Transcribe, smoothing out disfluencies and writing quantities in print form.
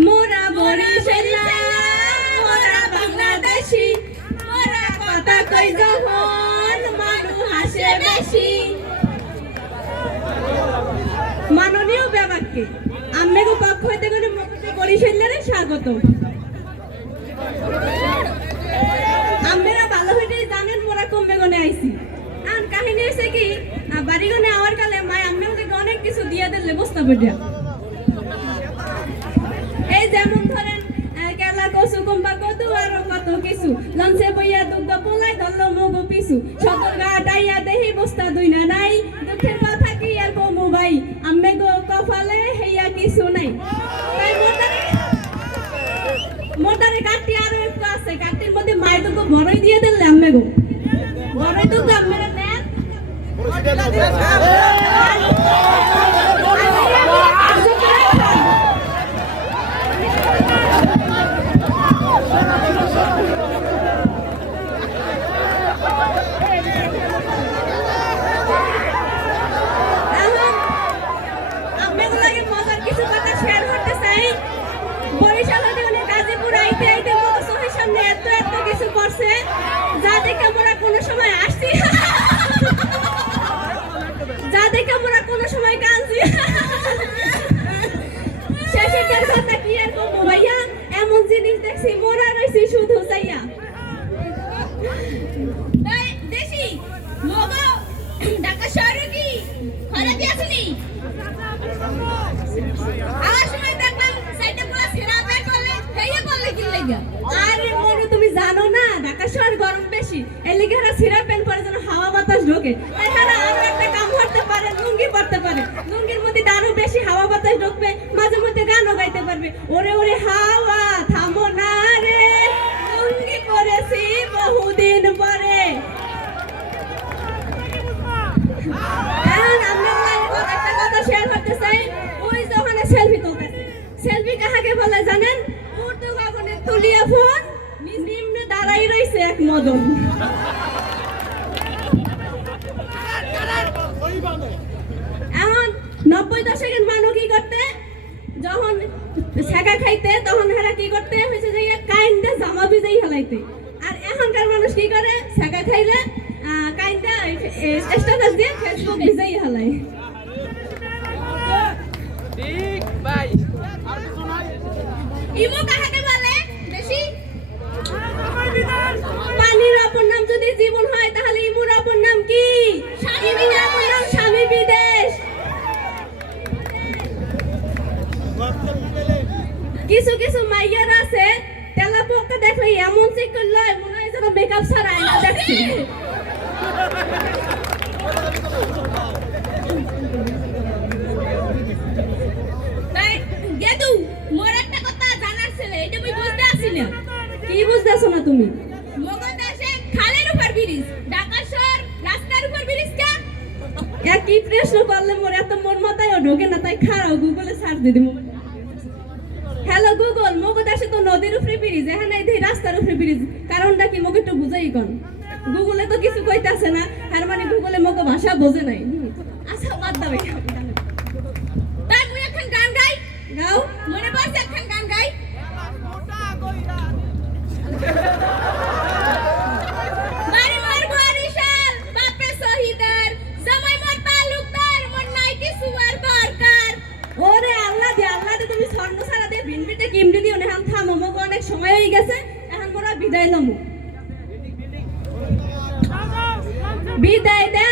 মোরা বরিশালা মোরা বাংলাদেশি মোরা কথা কই যখন মানু হাসে বেশি। মাননীয় ব্যাপারকে আমনেগো পক্ষ হইতে করে বরিশালারে স্বাগত। আপনারা ভালো হইতে জানেন মোরা কমবে গনে আইছি। আর কাহিনী হইছে কি বাড়ি গনে আওয়ার কালে মায় আম্মেকে অনেক কিছু দিয়া দিলে বস্তা বইটা। এই যেমন ধরেন কেলা কচু কুম্বা কদু আর কত কিছু লঞ্চে বইয়া দুগ্ধ পোলাই ধরলো মগু পিছু সদর গা ডাইয়া দেহি বস্তা দুই না নাই দুঃখের কথা কি আর কমু ভাই আম্মে গো কপালে হেইয়া কিছু নাই। তাই মোটারে কাটি আর একটু আছে কাটির মধ্যে মায়ের দুগ্ধ বড়ই দিয়ে দিলে আম্মে গো বড়ই দুগ্ধ আম্মেরা নেন। যা দেখে আমরা কোনো সময় আসছি যা দেখে আমরা কোনো সময় কাঁদছি শেষের কথা কি আর বলবো ভাইয়া এমন জিনিস দেখছি মোরা রইছি শুধু চাইয়া। দেশি লোগো ঢাকা শহরে কি খরা কি আসেনি আমার সময় দেখলাম সাইডে পুরো সিরা ব্যাগ করলে হেইয়া করলে কি লাগা। আরে মরু তুমি জানো না ঢাকা শহর গরম বেশি এই লিগে এরা সিরা প্যান্ট পরে যেন হাওয়া বাতাস ঢোকে তাই এরা আরো একটা কাম করতে পারে লুঙ্গি পরতে পারে লুঙ্গির মধ্যে আরো বেশি হাওয়া বাতাস ঢুকবে মাঝে মধ্যে গানও গাইতে পারবে। ওরে ওরে হাওয়া থামো না রে লুঙ্গি পরেছি বহুদিন পরে। এখন আমরা একটা কথা শেয়ার করতে চাই ওই যে ওখানে সেলফি তুলতে সেলফি কাহাকে বলে জানেন উর্দু গগনে তুলিয়া ফোন নিম্নে দাঁড়াই রইছে এক মদন। এখন 90 দশকের মানুষ কি করতে যখন ছেঁকা খাইতে তখন এরা কি করতে হয়েছে যে কাইন্দা জামা ভিজাই হেলাইতে। আর এখনকার মানুষ কি করে ছেঁকা খাইলে কাইন্দা স্ট্যাটাস দিয়ে ফেসবুক ভিজাই হেলায়। ইমো কাহাকে বলে বেশি পানির অপর নাম যদি জীবন হয় তাহলে ইমোর অপর নাম কি ইমোর অপর নাম স্বামী বিদেশ। কিছু কিছু মাইয়ার আছে তেলা পোকা দেখলে এমন চেক করলে মনে হয় যেন মেকআপ ছাড়া না দেখছি। কি বুঝতেছো না তুমি? খালের উপর ব্রিজ ঢাকা শহর রাস্তার উপর ব্রিজ কা কি প্রশ্ন করলে মোর এত মন মাথায় ঢোকে না তাই খারাপ গুগলে সার্চ দিয়ে দিই। হ্যালো গুগল মগো দেশে তো নদীর উপরে ব্রিজ এখানে এই রাস্তার উপরে ব্রিজ কারণটা কি মগে একটু বুঝাই কোন গুগলে তো কিছু কইতাছে না তার মানে গুগলে মগো ভাষা বোঝে নাই। আচ্ছা বাদ দাও তাই মুই এখন গান গাই গাও মনে পড়ছে এখন গান গাই মারি মার বরিশাল বাপে শহীদার জামাই মোর তালুকদার মোর নাই কিছু আর দরকার। ওরে আল্লাহ দে তুমি স্বর্ণ ছাড়া দে ভিনপিতে কিমডি দিও না এখন থামো মগো অনেক সময় হয়ে গেছে এখন মোরা বিদায় লমু বিদায় দে